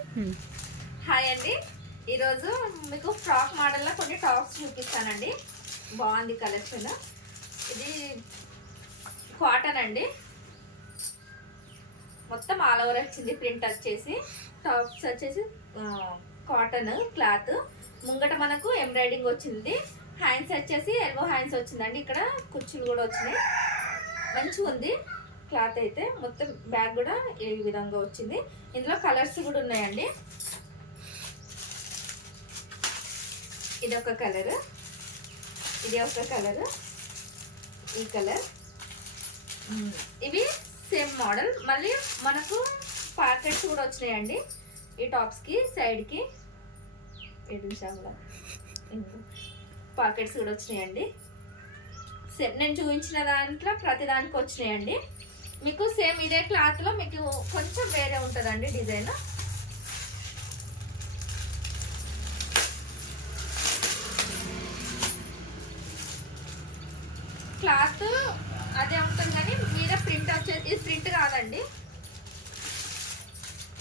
Hi అండి, ఈరోజు మీకు ఫ్రాక్ మోడల్లో కొన్ని టాప్స్ చూపిస్తానండి. బాగుంది కలెక్షన్. ఇది కాటన్ అండి, మొత్తం ఆల్ ఓవర్ వచ్చింది. ప్రింట్ వచ్చేసి టాప్స్ వచ్చేసి కాటన్ క్లాత్. ముంగట మనకు ఎంబ్రాయిడింగ్ వచ్చింది. హ్యాండ్స్ వచ్చేసి ఎల్బో హ్యాండ్స్ వచ్చిందండి. ఇక్కడ కుర్చీలు కూడా వచ్చినాయి. మంచిగా ఉంది క్లాత్ అయితే. మొత్తం బ్యాగ్ కూడా ఈ విధంగా వచ్చింది. ఇందులో కలర్స్ కూడా ఉన్నాయండి. ఇది ఒక కలర్, ఇది ఒక కలర్, ఈ కలర్. ఇవి సేమ్ మోడల్. మళ్ళీ మనకు పాకెట్స్ కూడా వచ్చినాయండి ఈ టాప్స్కి. సైడ్కి 7 నిమిషాలు పాకెట్స్ కూడా వచ్చినాయండి. నేను చూపించిన దాంట్లో ప్రతి దానికి వచ్చినాయండి. మీకు సేమ్ ఇదే క్లాత్లో మీకు కొంచెం వేరే ఉంటుందండి డిజైన్. క్లాత్ అదే ఉంటుంది కానీ మీద ప్రింట్ వచ్చేసి ఇది ప్రింట్ కాదండి.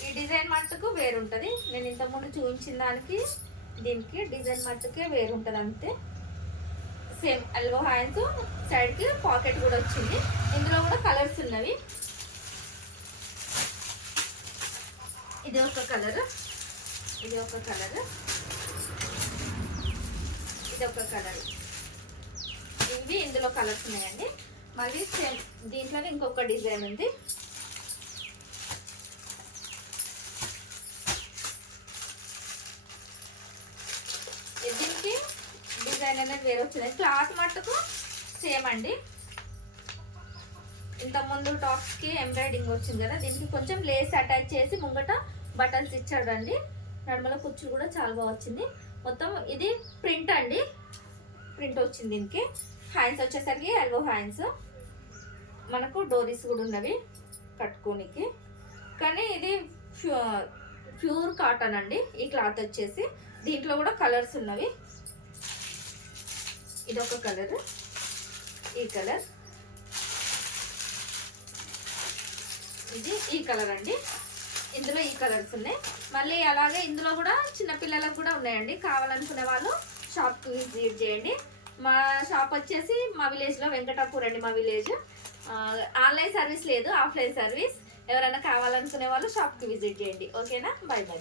ఈ డిజైన్ మట్టుకు వేరు ఉంటుంది. నేను ఇంతకుముందు చూపించిన దానికి దీనికి డిజైన్ మట్టుకే వేరు ఉంటుంది అంతే. సేమ్ ఎల్బో హ్యాండ్స్, సైడ్కి పాకెట్ కూడా వచ్చింది. ఇందులో కూడా కలర్స్ ఉన్నవి. ఇది ఒక కలర్, ఇది ఒక కలర్, ఇది ఒక కలర్. ఇవి ఇందులో కలర్స్ ఉన్నాయండి. మళ్ళీ సేమ్ దీంట్లోనే ఇంకొక డిజైన్ ఉంది. దీనికి డిజైన్ అనేది వేరే వచ్చింది. క్లాత్ మట్టుకు సేమ్ అండి. ఇంతకుముందు టాప్స్కి ఎంబ్రాయిడింగ్ వచ్చింది కదా, దీనికి కొంచెం లేస్ అటాచ్ చేసి ముంగట బటన్స్ ఇచ్చాడండి. నడుమల కుచ్చు కూడా చాలా బాగా వచ్చింది. మొత్తం ఇది ప్రింట్ అండి, ప్రింట్ వచ్చింది. దీనికి హ్యాండ్స్ వచ్చేసరికి ఎల్బో హ్యాండ్స్. మనకు డోరీస్ కూడా ఉన్నవి కట్టుకోనికి. కానీ ఇది ప్యూర్ కాటన్ అండి ఈ క్లాత్ వచ్చేసి. దీంట్లో కూడా కలర్స్ ఉన్నవి. ఇదొక కలర్, ఈ కలర్, ఇది ఈ కలర్ అండి. ఇందులో ఈ కలర్స్ ఉన్నాయి. మళ్ళీ అలాగే ఇందులో కూడా చిన్నపిల్లలకు కూడా ఉన్నాయండి. కావాలనుకునే వాళ్ళు షాప్కి విజిట్ చేయండి. మా షాప్ వచ్చేసి మా విలేజ్లో వెంకటాపూర్ అండి. మా విలేజ్ ఆన్లైన్ సర్వీస్ లేదు, ఆఫ్లైన్ సర్వీస్. ఎవరైనా కావాలనుకునే వాళ్ళు షాప్కి విజిట్ చేయండి. ఓకేనా? By by.